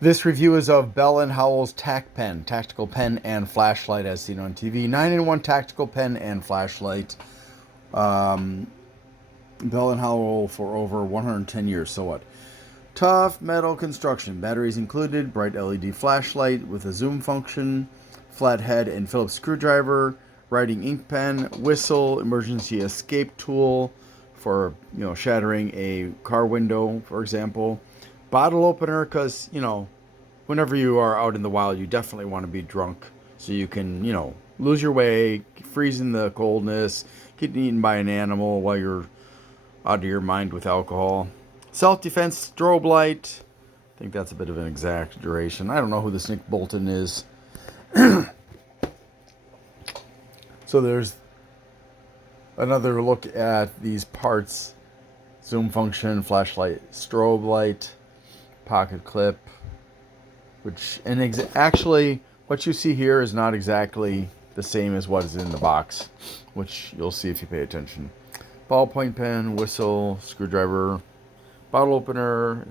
This review is of Bell+Howell's Tac Pen, tactical pen and flashlight as seen on TV. 9-in-1 tactical pen and flashlight. Um, Bell+Howell for over 110 years, so what? Tough metal construction, batteries included, bright LED flashlight with a zoom function, flat head and Phillips screwdriver, writing ink pen, whistle, emergency escape tool for shattering a car window, for example. Bottle opener, because whenever you are out in the wild, you definitely want to be drunk so you can lose your way, freeze in the coldness, getting eaten by an animal while you're out of your mind with alcohol. Self-defense strobe light. I think that's a bit of an exaggeration. I don't know who this Nick Bolton is. So there's another look at these parts. Zoom function, flashlight, strobe light, pocket clip, which actually what you see here is not exactly the same as what is in the box, which you'll see if you pay attention. Ballpoint pen, whistle, screwdriver, bottle opener,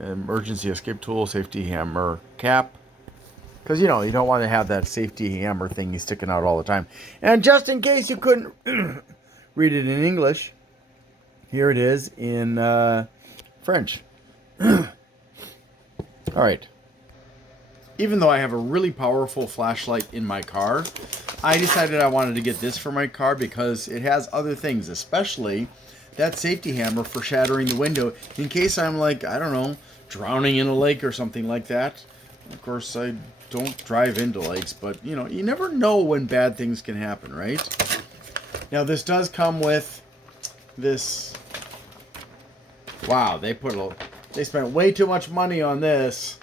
emergency escape tool, safety hammer, cap. Because you don't want to have that safety hammer thingy sticking out all the time. And just in case you couldn't read it in English, here it is in French. All right. Even though I have a really powerful flashlight in my car, I decided I wanted to get this for my car because it has other things, especially that safety hammer for shattering the window in case I'm like, I don't know, drowning in a lake or something like that. Of course, I don't drive into lakes, but you never know when bad things can happen, right? Now, this does come with this. Wow, they spent way too much money on this.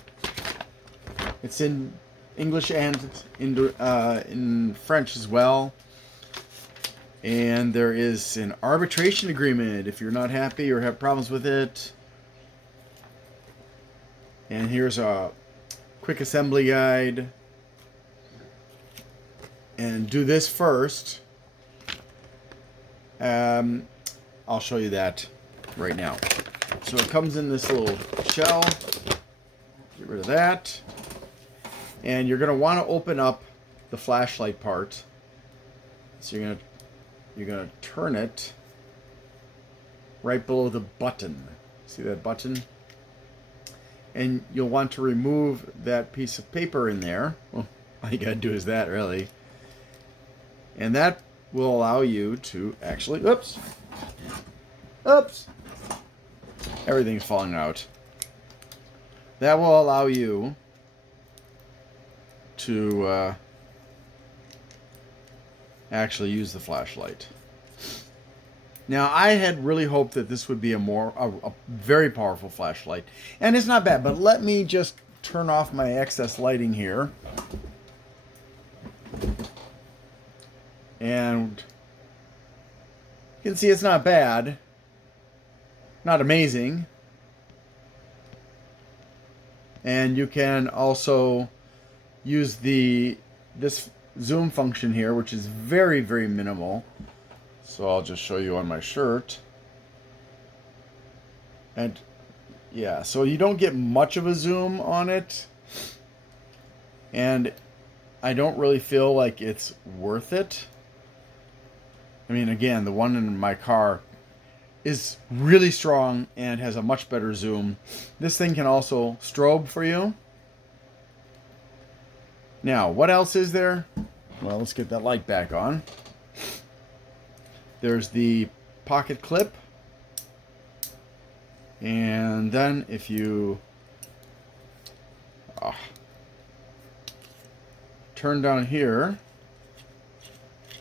It's in English and in French as well. And there is an arbitration agreement if you're not happy or have problems with it. And here's a quick assembly guide. And do this first. I'll show you that right now. So it comes in this little shell. Get rid of that. And you're going to want to open up the flashlight part. So you're going to turn it right below the button. See that button? And you'll want to remove that piece of paper in there. Well, all you got to do is that, really. And that will allow you to actually... Oops! Everything's falling out. That will allow you to actually use the flashlight. Now, I had really hoped that this would be a very powerful flashlight. And it's not bad, but let me just turn off my excess lighting here. And you can see it's not bad. Not amazing. And you can also use this zoom function here, which is very, very minimal. So I'll just show you on my shirt. And yeah, so you don't get much of a zoom on it. And I don't really feel like it's worth it. I mean, again, the one in my car is really strong and has a much better zoom. This thing can also strobe for you. Now, what else is there? Well, let's get that light back on. There's the pocket clip. And then if you turn down here,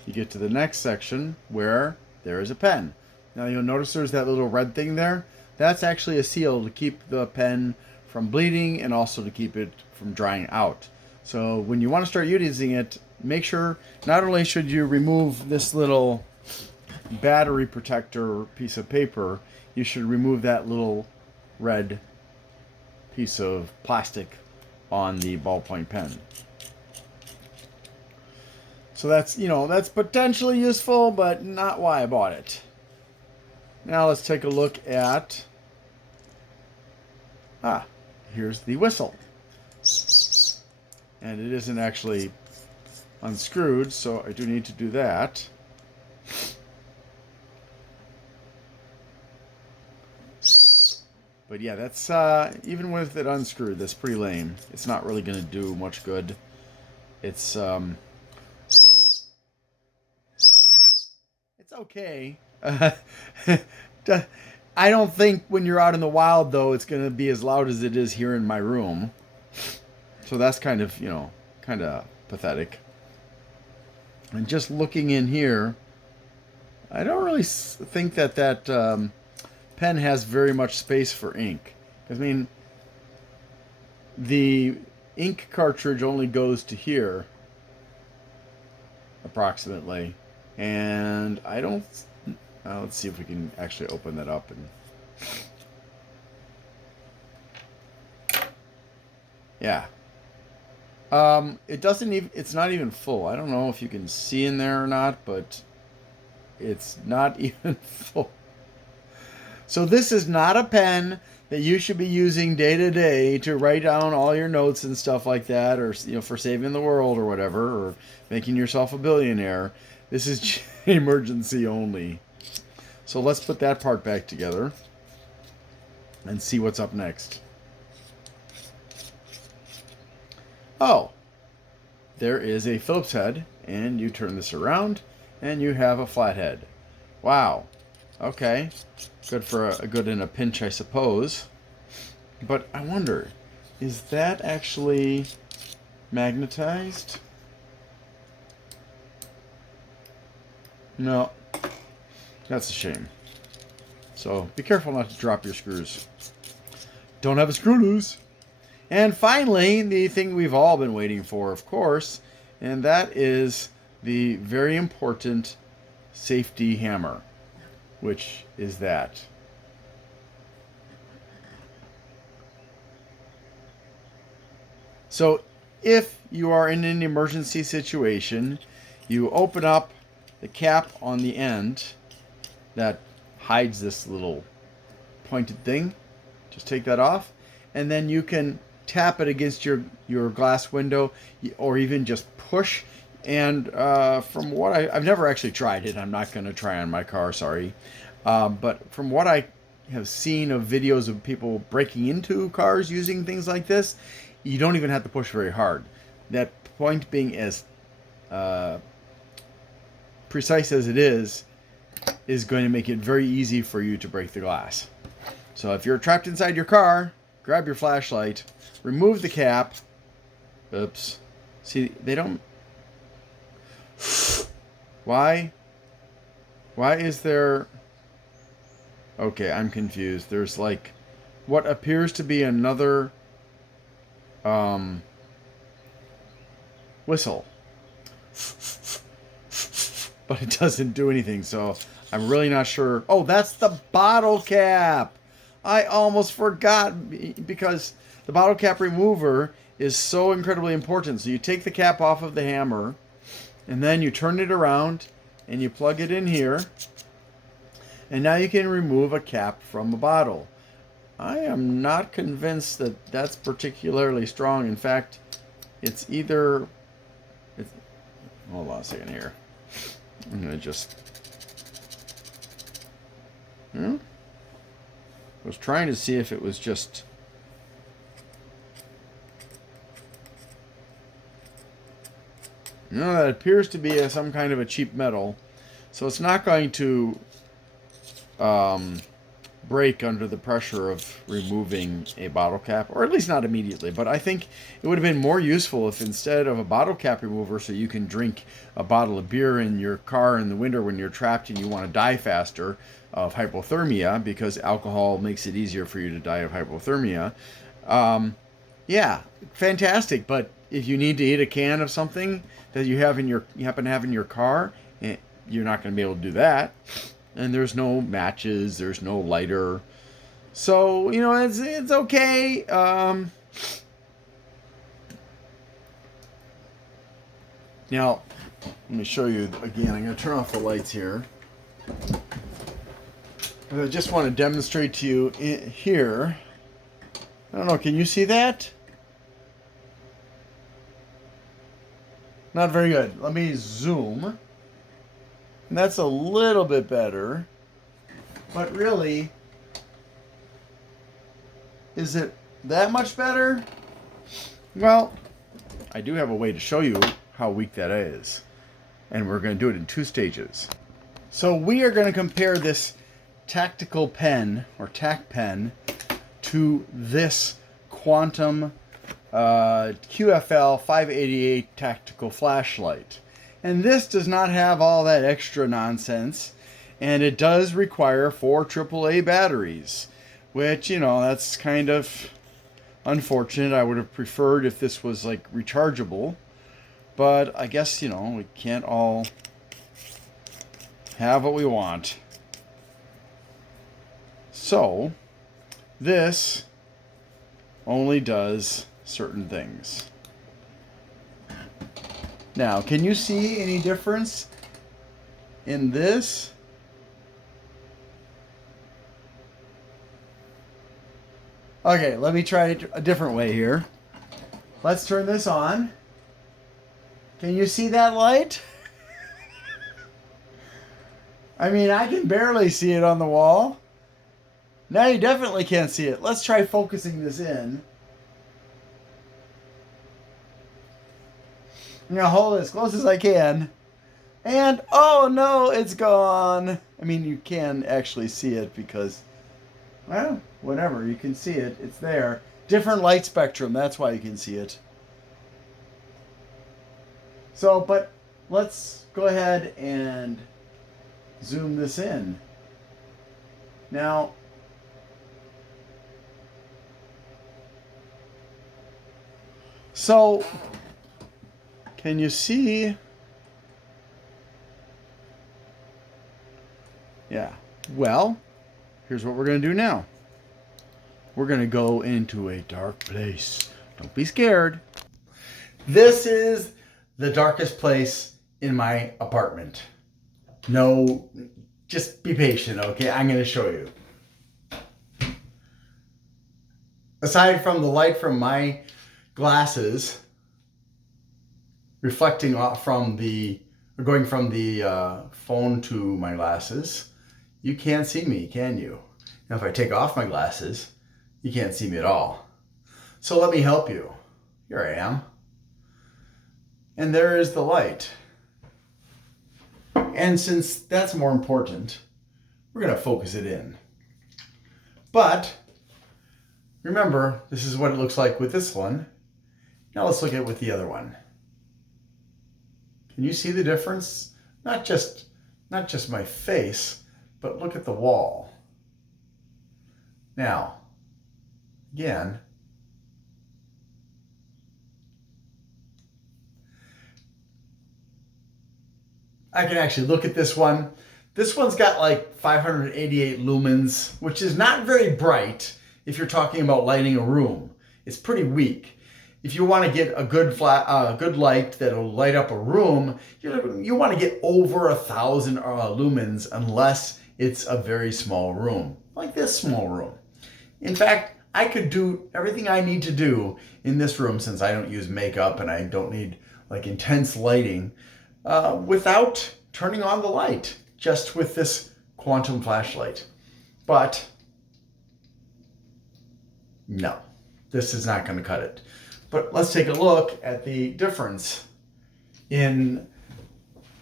you get to the next section where there is a pen. Now you'll notice there's that little red thing there. That's actually a seal to keep the pen from bleeding and also to keep it from drying out. So when you want to start using it, make sure not only should you remove this little battery protector piece of paper, you should remove that little red piece of plastic on the ballpoint pen. So that's potentially useful, but not why I bought it. Now let's take a look at here's the whistle. And it isn't actually unscrewed, so I do need to do that. But yeah, that's, even with it unscrewed, that's pretty lame. It's not really going to do much good. It's okay. I don't think when you're out in the wild, though, it's going to be as loud as it is here in my room. So that's kind of, kind of pathetic. And just looking in here, I don't really think that pen has very much space for ink. I mean, the ink cartridge only goes to here, approximately. And I don't... let's see if we can actually open that up. And yeah. It doesn't even... It's not even full. I don't know if you can see in there or not, but it's not even full. So this is not a pen that you should be using day to day to write down all your notes and stuff like that, or for saving the world or whatever, or making yourself a billionaire. This is emergency only. So let's put that part back together and see what's up next. Oh, there is a Phillips head, and you turn this around, and you have a flathead. Wow. Okay. Good for a good in a pinch, I suppose. But I wonder, is that actually magnetized? No. That's a shame. So be careful not to drop your screws. Don't have a screw loose. And finally, the thing we've all been waiting for, of course, and that is the very important safety hammer. Which is that? So if you are in an emergency situation, you open up the cap on the end that hides this little pointed thing. Just take that off, and then you can tap it against your glass window, or even just push. And from what I've never actually tried it. I'm not going to try on my car, sorry. But from what I have seen of videos of people breaking into cars using things like this, you don't even have to push very hard. That point being as precise as it is going to make it very easy for you to break the glass. So if you're trapped inside your car, grab your flashlight, remove the cap. Oops. See, they don't... Why is there... Okay, I'm confused. There's like what appears to be another whistle. But it doesn't do anything, so I'm really not sure. Oh, that's the bottle cap. I almost forgot, because the bottle cap remover is so incredibly important. So you take the cap off of the hammer, and then you turn it around, and you plug it in here. And now you can remove a cap from a bottle. I am not convinced that that's particularly strong. In fact, it's either... hold on a second here. I'm going to just... I was trying to see if it was just... No, that appears to be some kind of a cheap metal. So it's not going to break under the pressure of removing a bottle cap, or at least not immediately. But I think it would have been more useful if, instead of a bottle cap remover, so you can drink a bottle of beer in your car in the winter when you're trapped and you want to die faster of hypothermia, because alcohol makes it easier for you to die of hypothermia. Yeah, fantastic. But if you need to eat a can of something that you happen to have in your car, you're not going to be able to do that. And there's no matches, there's no lighter. So, it's okay. Now, let me show you again. I'm going to turn off the lights here. I just want to demonstrate to you here I don't know, can you see that? Not very good. Let me zoom. And that's a little bit better. But really, is it that much better? Well, I do have a way to show you how weak that is. And we're going to do it in 2 stages. So we are going to compare this tactical pen, or tac pen, to this Quantum QFL 588 tactical flashlight. And this does not have all that extra nonsense. And it does require 4 AAA batteries, which, you know, that's kind of unfortunate. I would have preferred if this was like rechargeable. But I guess, you know, we can't all have what we want. So, this only does certain things. Now, can you see any difference in this? Okay, let me try it a different way here. Let's turn this on. Can you see that light? I mean, I can barely see it on the wall. Now you definitely can't see it. Let's try focusing this in. I'm gonna hold it as close as I can. And, oh no, it's gone. I mean, you can actually see it because, well, whatever, you can see it. It's there. Different light spectrum, that's why you can see it. So, but let's go ahead and zoom this in. Now, so, can you see? Yeah. Well, here's what we're going to do now. We're going to go into a dark place. Don't be scared. This is the darkest place in my apartment. No, just be patient, okay? I'm going to show you. Aside from the light from my glasses reflecting off from the, or going from the phone to my glasses, you can't see me, can you? Now if I take off my glasses, you can't see me at all. So let me help you. Here I am. And there is the light. And since that's more important, we're going to focus it in. But remember, this is what it looks like with this one. Now let's look at it with the other one. Can you see the difference? Not just my face, but look at the wall. Now, again, I can actually look at this one. This one's got like 588 lumens, which is not very bright if you're talking about lighting a room. It's pretty weak. If you want to get a good good light that'll light up a room, you want to get over 1,000 lumens unless it's a very small room, like this small room. In fact, I could do everything I need to do in this room since I don't use makeup and I don't need like intense lighting without turning on the light, just with this quantum flashlight. But no, this is not going to cut it. But let's take a look at the difference in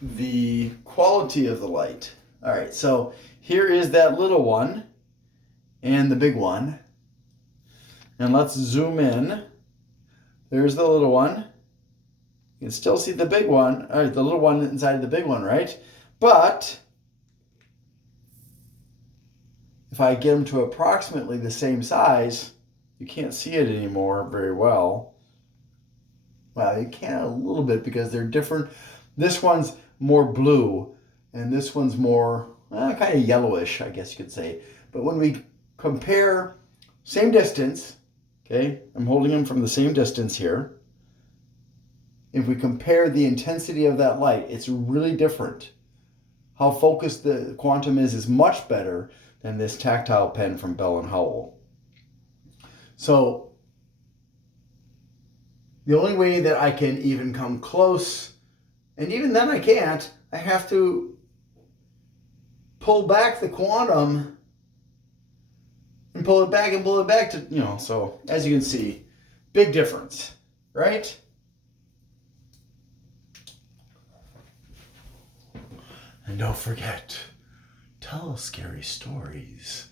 the quality of the light. All right, so here is that little one and the big one. And let's zoom in. There's the little one. You can still see the big one, or the little one inside the big one, right? But if I get them to approximately the same size, you can't see it anymore very well. Well, you can a little bit because they're different. This one's more blue, and this one's more kind of yellowish, I guess you could say. But when we compare same distance, okay, I'm holding them from the same distance here. If we compare the intensity of that light, it's really different. How focused the quantum is much better than this tactile pen from Bell+Howell. So the only way that I can even come close, and even then I can't, I have to pull back the quantum and pull it back to, so as you can see, big difference, right? And don't forget, tell scary stories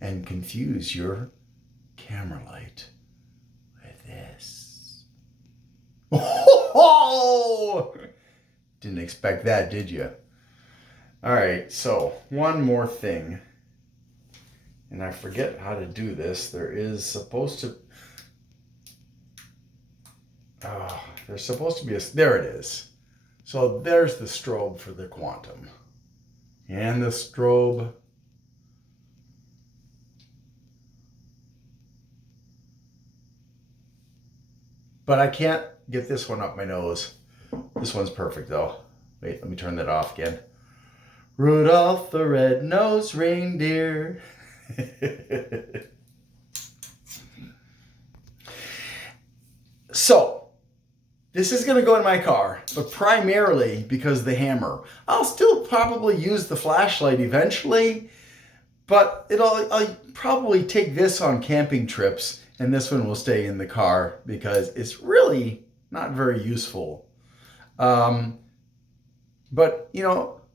and confuse your camera light with this. Oh! Didn't expect that, did you? All right, so one more thing. And I forget how to do this. There's supposed to be there it is. So there's the strobe for the quantum. And the strobe. But I can't get this one up my nose. This one's perfect though. Wait, let me turn that off again. Rudolph the red-nosed reindeer. So, this is going to go in my car, but primarily because of the hammer. I'll still probably use the flashlight eventually, but I'll probably take this on camping trips, and this one will stay in the car because it's really not very useful. But,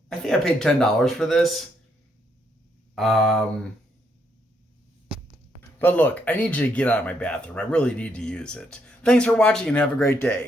I think I paid $10 for this. But look, I need you to get out of my bathroom. I really need to use it. Thanks for watching and have a great day.